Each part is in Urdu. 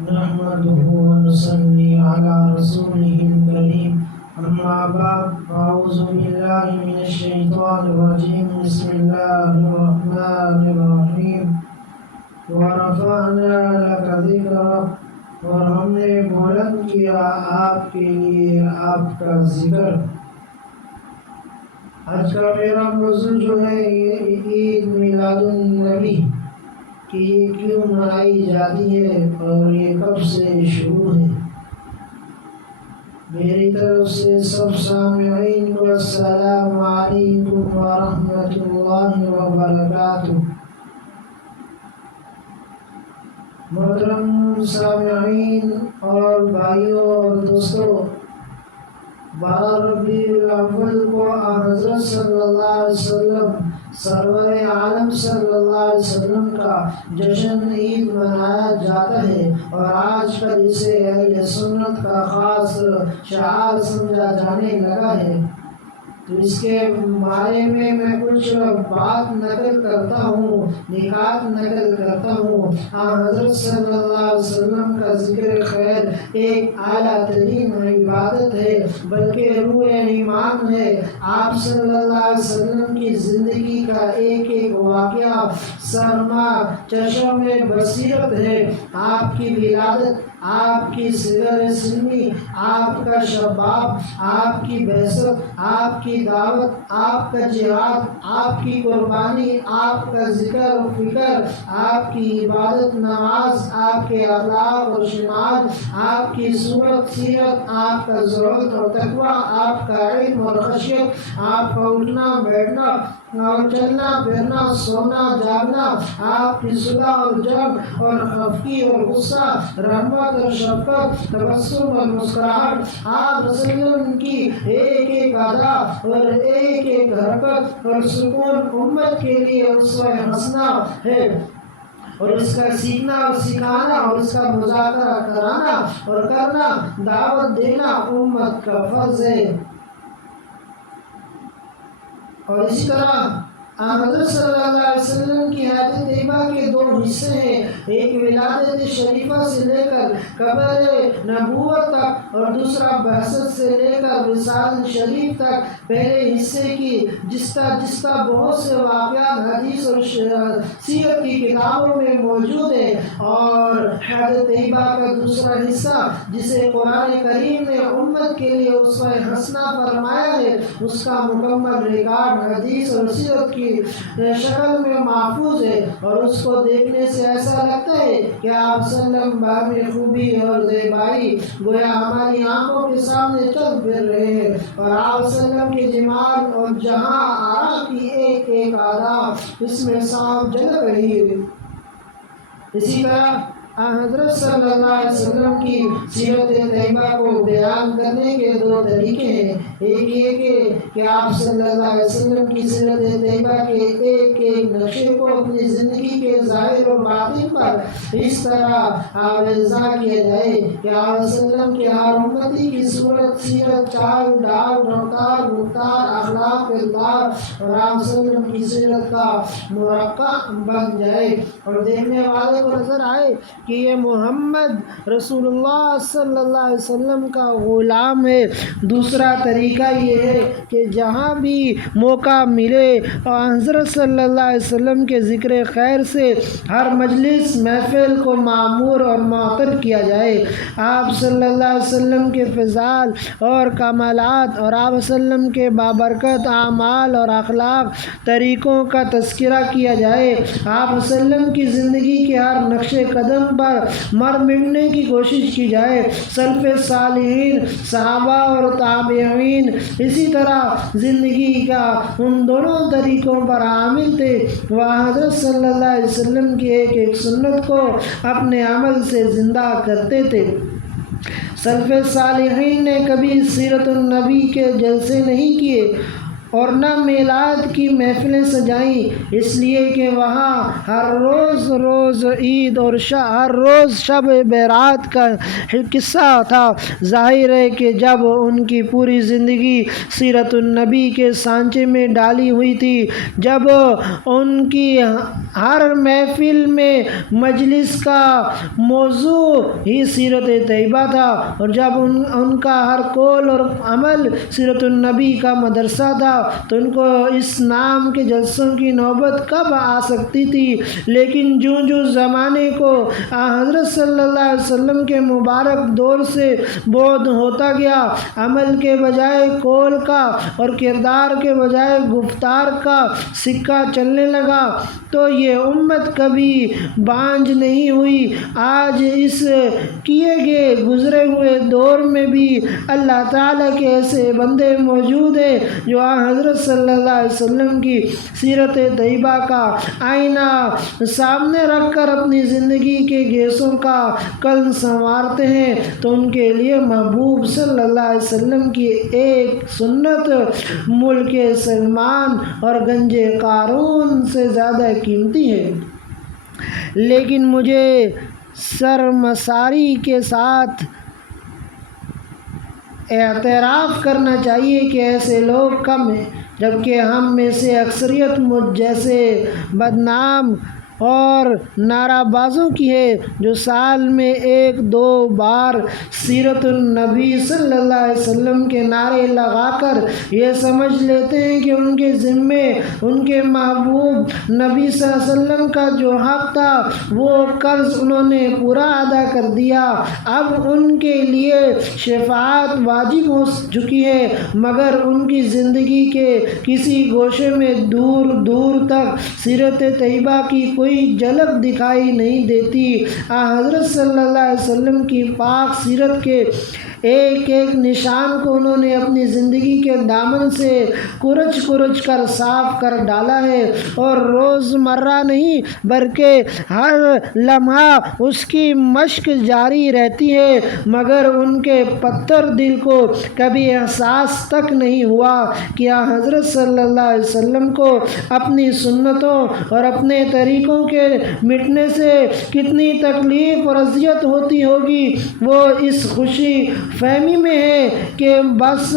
نحمده ونصلي على رسوله الكريم أما بعد أعوذ بالله من الشيطان الرجيم بسم الله الرحمن الرحيم ورفعنا لك ذكرك اور ہم نے بلند کیا آپ کے لیے آپ کا ذکر۔ آج کا میرا موضوع جو ہے یہ عید میلاد النبی کہ یہ کیوں منائی جاتی ہے اور یہ کب سے شروع ہے۔ میری طرف سے سب سامعین کو السلام علیکم ورحمۃ اللہ وبرکاتہ۔ محترم سامعین اور بھائیوں اور دوستوں، 12 ربیع الاول کو حضرت صلی اللہ علیہ وسلم سرور عالم صلی اللہ علیہ وسلم کا جشن عید منایا جاتا ہے، اور آج کل اسے اہل سنت کا خاص شعار سمجھا جانے لگا ہے۔ تو اس کے بارے میں کچھ بات نقل کرتا ہوں، نکات نقل کرتا ہوں۔ حضرت صلی اللہ علیہ وسلم کا ذکر خیر ایک اعلیٰ ترین عبادت ہے، بلکہ روح ایمان ہے۔ آپ صلی اللہ علیہ وسلم کی زندگی کا ایک ایک واقعہ سرما چشم بصیرت ہے۔ آپ کی ولادت، آپ کی صغر سنی، آپ کا شباب، آپ کی بعثت، آپ کی دعوت، آپ کا جہاد، آپ کی قربانی، آپ کا ذکر و فکر، آپ کی عبادت نماز، آپ کے اخلاق اور شمال، آپ کی صورت سیرت، آپ کا زہد اور تقوی، آپ کا علم اور خشیت، آپ کا اٹھنا بیٹھنا اور چلنا پھرنا، سونا جاگنا، آپ کی صلح اور جنگ اور خفگی اور غصہ، رحمت اور شفقت، تبسم اور مسکراہٹ، آپ وسلم کی ایک ایک ادا اور ایک ایک حرکت اور سکون امت کے لیے اسوہ حسنہ ہے، اور اس کا سیکھنا اور سکھانا اور اس کا مذاکرہ کرانا اور کرنا، دعوت دینا امت کا فرض ہے۔ اور اسی طرح حضرت صلی اللہ علیہ وسلم کی حیات طیبہ کے 2 حصے ہیں، ایک ولادت شریفہ سے لے کر قبر نبوت تک، اور دوسرا بعثت سے لے کر وصال شریف تک۔ پہلے حصے کی جس طرح بہت سے واقعات حدیث اور سیرت کی کتابوں میں موجود ہیں، اور حیات طیبہ کا دوسرا حصہ جسے قرآن کریم نے امت کے لیے اسوہ حسنہ فرمایا ہے، اس کا مکمل ریکارڈ حدیث اور سیرت کی شکل میں محفوظ ہے، اور اس کو دیکھنے سے ایسا لگتا ہے کہ آپ سلم باہمی خوبی اور زیبائی گویا ہماری آنکھوں کے سامنے چل پھر رہے ہیں، اور آپ سلم کے جمال اور جہاں آرا کی ایک ایک ادا اس میں صاف جھلک رہی ہے۔ اسی طرح حضرت صلی اللہ علیہ وسلم کی سیرت طیبہ کو بیان کرنے کے 2 طریقے ہیں۔ ایک یہ کہ آپ صلی اللہ علیہ وسلم کی سیرت طیبہ کے ایک ایک نقشے کو اپنی زندگی کے ظاہر و باطن پر اس طرح واضح کیا جائے کہ آپ وسلم کے ہر امتی کی صورت سیرت چال ڈال رفتار گفتار اخلاق کردار اور آپ وسلم کی سیرت کا مرقع بن جائے، اور دیکھنے والے کو نظر آئے کہ یہ محمد رسول اللہ صلی اللہ علیہ وسلم کا غلام ہے۔ دوسرا طریقہ یہ ہے کہ جہاں بھی موقع ملے حضرت صلی اللہ علیہ وسلم کے ذکر خیر سے ہر مجلس محفل کو معمور اور معطر کیا جائے، آپ صلی اللہ علیہ وسلم کے فضائل اور کمالات اور آپ وسلم کے بابرکت اعمال اور اخلاق طریقوں کا تذکرہ کیا جائے، آپ وسلم کی زندگی کے ہر نقش قدم پر مر مٹنے کی کوشش کی جائے۔ سلف صالحین صحابہ اور تابعین اسی طرح زندگی کا ان دونوں طریقوں پر عامل تھے، وہ حضرت صلی اللہ علیہ وسلم کی ایک ایک سنت کو اپنے عمل سے زندہ کرتے تھے۔ سلف صالحین نے کبھی سیرت النبی کے جلسے نہیں کیے، اور نہ میلاد کی محفلیں سجائیں، اس لیے کہ وہاں ہر روز عید اور ہر روز شب برات کا قصہ تھا۔ ظاہر ہے کہ جب ان کی پوری زندگی سیرت النبی کے سانچے میں ڈالی ہوئی تھی، جب ان کی ہر محفل میں مجلس کا موضوع ہی سیرت طیبہ تھا، اور جب ان کا ہر قول اور عمل سیرت النبی کا مدرسہ تھا، تو ان کو اس نام کے جلسوں کی نوبت کب آ سکتی تھی؟ لیکن جو زمانے کو حضرت صلی اللہ علیہ وسلم کے مبارک دور سے بعد ہوتا گیا، عمل کے بجائے قول کا اور کردار کے بجائے گفتار کا سکہ چلنے لگا، تو یہ امت کبھی بانج نہیں ہوئی۔ آج اس کیے گئے گزرے ہوئے دور میں بھی اللہ تعالیٰ کے ایسے بندے موجود ہیں جو حضرت صلی اللہ علیہ وسلم کی سیرت طیبہ کا آئینہ سامنے رکھ کر اپنی زندگی کے گیسوں کا کل سنوارتے ہیں، تو ان کے لیے محبوب صلی اللہ علیہ وسلم کی ایک سنت ملک سلمان اور گنج قارون سے زیادہ قیمتی ہے۔ لیکن مجھے شرمساری کے ساتھ اعتراف کرنا چاہیے کہ ایسے لوگ کم ہیں، جبکہ ہم میں سے اکثریت مجھ جیسے بدنام اور نعرہ بازوں کی ہے، جو سال میں 1-2 بار سیرت النبی صلی اللہ علیہ وسلم کے نعرے لگا کر یہ سمجھ لیتے ہیں کہ ان کے ذمے ان کے محبوب نبی صلی اللہ علیہ وسلم کا جو حق تھا وہ قرض انہوں نے پورا ادا کر دیا، اب ان کے لیے شفاعت واجب ہو چکی ہے، مگر ان کی زندگی کے کسی گوشے میں دور دور تک سیرت طیبہ کی کوئی جھلک دکھائی نہیں دیتی۔ حضرت صلی اللہ علیہ وسلم کی پاک سیرت کے ایک نشان کو انہوں نے اپنی زندگی کے دامن سے کچھ کر صاف کر ڈالا ہے، اور روزمرہ نہیں بلکہ ہر لمحہ اس کی مشق جاری رہتی ہے، مگر ان کے پتھر دل کو کبھی احساس تک نہیں ہوا کہ حضرت صلی اللہ علیہ وسلم کو اپنی سنتوں اور اپنے طریقوں کے مٹنے سے کتنی تکلیف اور اذیت ہوتی ہوگی۔ وہ اس خوشی فہمی میں ہے کہ بس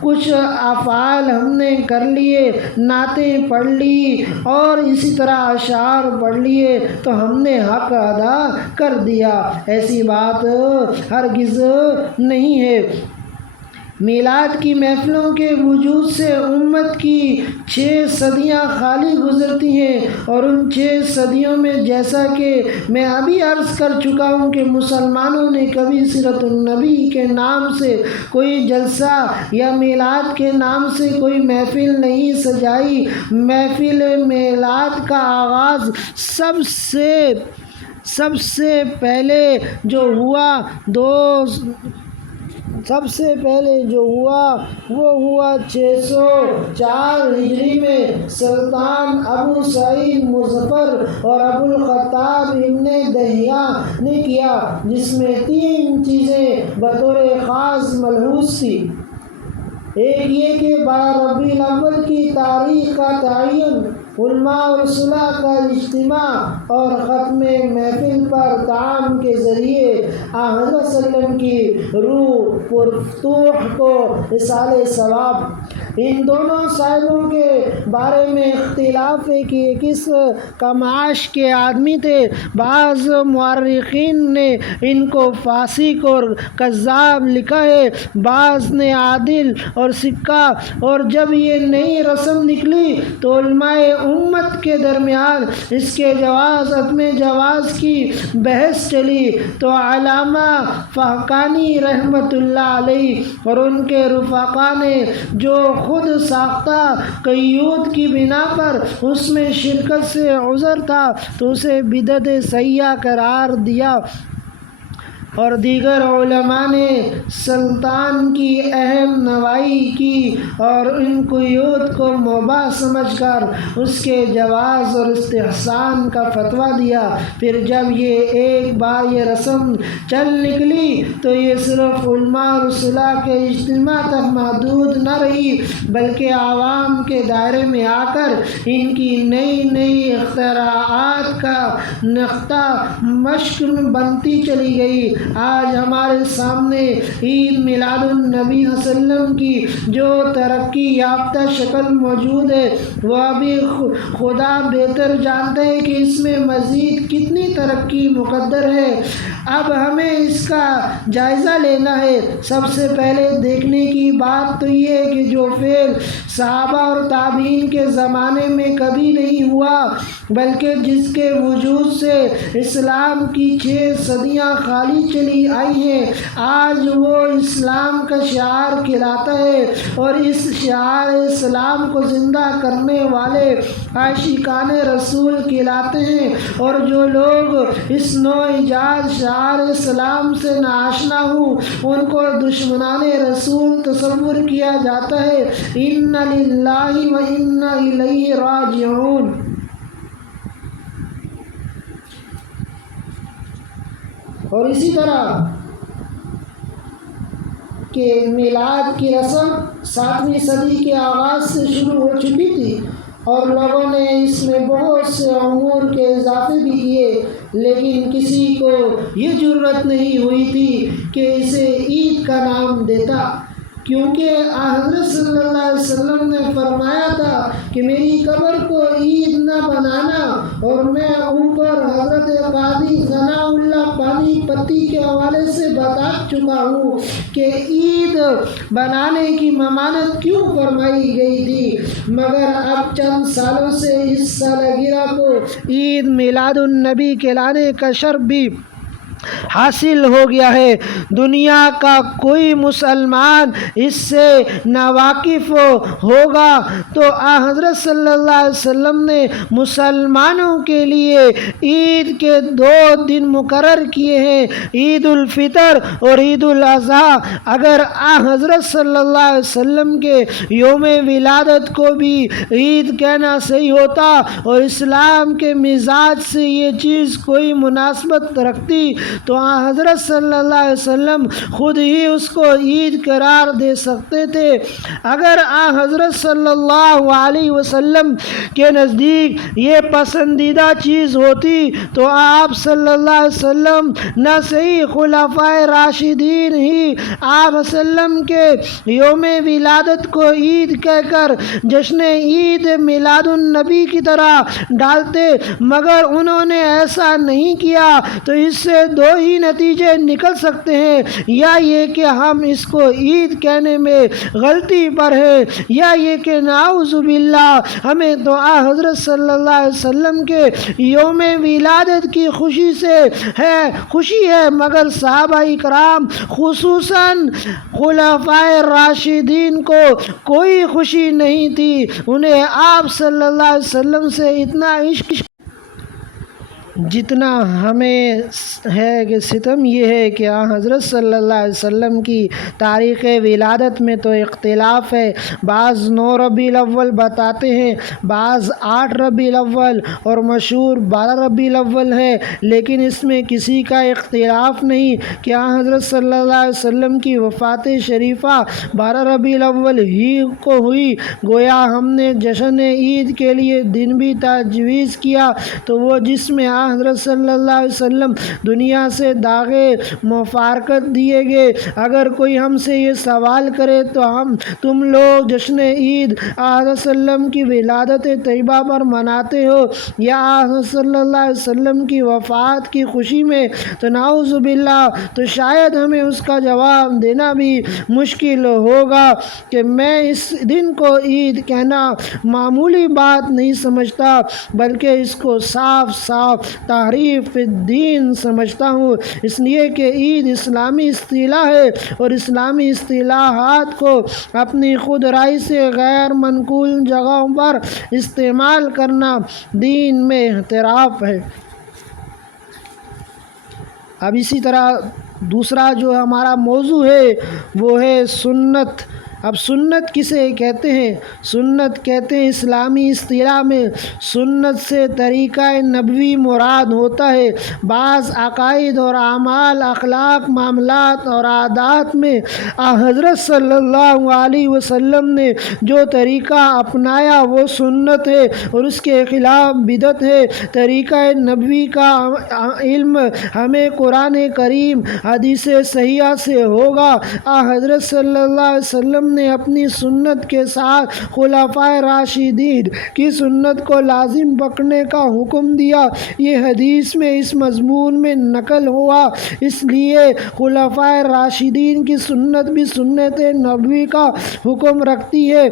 کچھ افعال ہم نے کر لیے، نعتیں پڑھ لی اور اسی طرح اشعار پڑھ لیے تو ہم نے حق ادا کر دیا، ایسی بات ہرگز نہیں ہے۔ میلاد کی محفلوں کے وجود سے امت کی 6 صدیاں خالی گزرتی ہیں، اور ان 6 صدیوں میں جیسا کہ میں ابھی عرض کر چکا ہوں کہ مسلمانوں نے کبھی سیرت النبی کے نام سے کوئی جلسہ یا میلاد کے نام سے کوئی محفل نہیں سجائی۔ محفل میلاد کا آغاز سب سے پہلے جو ہوا وہ ہوا 604 ہجری میں سلطان ابو سعید مظفر اور ابو الخطاب ابن دہیہ نے کیا، جس میں 3 چیزیں بطور خاص ملحوظ تھی۔ ایک یہ کہ 12 ربیع الاول کی تاریخ کا تعین، علماء اور صلح کا اجتماع اور ختم محفل پر طعام کے ذریعے حضرت صلی اللہ علیہ وسلم کی روح پرفتوح کو ایصال ثواب۔ ان دونوں صاحبوں کے بارے میں اختلاف ہے کہ یہ کس کمعاش کے آدمی تھے۔ بعض مورخین نے ان کو فاسق اور کذاب لکھا ہے، بعض نے عادل اور سکہ، اور جب یہ نئی رسم نکلی تو علماء امت کے درمیان اس کے جواز عدم جواز کی بحث چلی، تو علامہ فحقانی رحمۃ اللہ علیہ اور ان کے رفقا نے جو خود ساختہ قیود کی بنا پر اس میں شرکت سے عذر تھا تو اسے بدعت سیئہ قرار دیا۔ اور دیگر علماء نے سلطان کی اہم نوائی کی اور ان قیود کو مباح سمجھ کر اس کے جواز اور استحسان کا فتویٰ دیا۔ پھر جب یہ ایک بار یہ رسم چل نکلی تو یہ صرف علماء اور صلاح کے اجتماع تک محدود نہ رہی، بلکہ عوام کے دائرے میں آ کر ان کی نئی نئی اختراعات کا نقطہ مشق بنتی چلی گئی۔ آج ہمارے سامنے عید میلاد النبی صلی اللہ علیہ وسلم کی جو ترقی یافتہ شکل موجود ہے، وہ ابھی خدا بہتر جانتے ہیں کہ اس میں مزید کتنی ترقی مقدر ہے۔ اب ہمیں اس کا جائزہ لینا ہے۔ سب سے پہلے دیکھنے کی بات تو یہ ہے کہ جو فعل صحابہ اور تابعین کے زمانے میں کبھی نہیں ہوا، بلکہ جس کے وجود سے اسلام کی 6 صدیاں خالی چلی آئی ہیں، آج وہ اسلام کا شعار کہلاتا ہے، اور اس شعار اسلام کو زندہ کرنے والے عاشقان رسول کہلاتے ہیں۔ اور جو لوگ اس نو ایجاد شعار اسلام سے ناآشنا ہوں، ان کو دشمنان رسول تصور کیا جاتا ہے۔ اِنَّ لِلَّهِ وَإِنَّ إِلَيْهِ راجعون۔ اور اسی طرح کہ میلاد کی رسم 7ویں صدی کے آغاز سے شروع ہو چکی تھی، اور لوگوں نے اس میں بہت سے امور کے اضافے بھی کیے، لیکن کسی کو یہ جرأت نہیں ہوئی تھی کہ اسے عید کا نام دیتا، کیونکہ حضرت صلی اللہ علیہ وسلم نے فرمایا تھا کہ میری قبر کو عید نہ بنانا، اور میں اوپر حضرت قاضی ثناء اللہ پانی پتی کے حوالے سے بتا چکا ہوں کہ عید بنانے کی ممانعت کیوں فرمائی گئی تھی، مگر اب چند سالوں سے اس سالگرہ کو عید میلاد النبی کہلانے کا شرف بھی حاصل ہو گیا ہے۔ دنیا کا کوئی مسلمان اس سے ناواقف ہوگا تو حضرت صلی اللہ علیہ وسلم نے مسلمانوں کے لیے عید کے 2 دن مقرر کیے ہیں، عید الفطر اور عید الاضحیٰ۔ اگر حضرت صلی اللہ علیہ وسلم کے یوم ولادت کو بھی عید کہنا صحیح ہوتا اور اسلام کے مزاج سے یہ چیز کوئی مناسبت رکھتی، تو حضرت صلی اللہ علیہ وسلم خود ہی اس کو عید قرار دے سکتے تھے۔ اگر حضرت صلی اللہ علیہ وسلم کے نزدیک یہ پسندیدہ چیز ہوتی تو آپ صلی اللہ علیہ وسلم نہ صحیح خلفائے راشدین ہی آپ وسلم کے یوم ولادت کو عید کہہ کر جشن عید میلاد النبی کی طرح ڈالتے، مگر انہوں نے ایسا نہیں کیا۔ تو اس سے 2 ہی نتیجے نکل سکتے ہیں، یا یہ کہ ہم اس کو عید کہنے میں غلطی پر ہے، یا یہ کہ نعوذ باللہ ہمیں تو حضرت صلی اللہ علیہ وسلم کے یوم ولادت کی خوشی ہے، مگر صحابہ کرام خصوصاً خلفائے راشدین کو کوئی خوشی نہیں تھی۔ انہیں آپ صلی اللہ علیہ وسلم سے اتنا عشق جتنا ہمیں ہے کہ ستم یہ ہے کہ حضرت صلی اللہ علیہ وسلم کی تاریخ ولادت میں تو اختلاف ہے۔ بعض 9 ربیع الاول بتاتے ہیں، بعض 8 ربیع الاول، اور مشہور 12 ربیع الاول ہے، لیکن اس میں کسی کا اختلاف نہیں کہ حضرت صلی اللہ علیہ وسلم کی وفات شریفہ 12 ربیع الاول ہی کو ہوئی۔ گویا ہم نے جشن عید کے لیے دن بھی تجویز کیا تو وہ جس میں حضرت صلی اللہ علیہ وسلم دنیا سے داغے مفارقت دیے گئے۔ اگر کوئی ہم سے یہ سوال کرے تو تم لوگ جشن عید حضرت صلی اللہ علیہ وسلم کی ولادت طیبہ پر مناتے ہو یا حضرت صلی اللہ علیہ وسلم کی وفات کی خوشی میں، تو نعوذ باللہ، تو شاید ہمیں اس کا جواب دینا بھی مشکل ہوگا کہ میں اس دن کو عید کہنا معمولی بات نہیں سمجھتا، بلکہ اس کو صاف تحریف الدین سمجھتا ہوں، اس لیے کہ عید اسلامی اصطلاح ہے، اور اسلامی اصطلاحات کو اپنی خود رائے سے غیر منقول جگہوں پر استعمال کرنا دین میں اعتراف ہے۔ اب اسی طرح دوسرا جو ہمارا موضوع ہے وہ ہے سنت۔ اب سنت کسے کہتے ہیں؟ سنت کہتے ہیں اسلامی اصطلاح میں سنت سے طریقہ نبوی مراد ہوتا ہے۔ بعض عقائد اور اعمال، اخلاق، معاملات اور عادات میں حضرت صلی اللہ علیہ وسلم نے جو طریقہ اپنایا وہ سنت ہے اور اس کے خلاف بدعت ہے۔ طریقہ نبوی کا علم ہمیں قرآن کریم، حدیث صحیحہ سے ہوگا۔ حضرت صلی اللہ علیہ وسلم نے اپنی سنت کے ساتھ خلفائے راشدین کی سنت کو لازم پکڑنے کا حکم دیا۔ یہ حدیث میں اس مضمون میں نقل ہوا، اس لیے خلفائے راشدین کی سنت بھی سنت نبوی کا حکم رکھتی ہے۔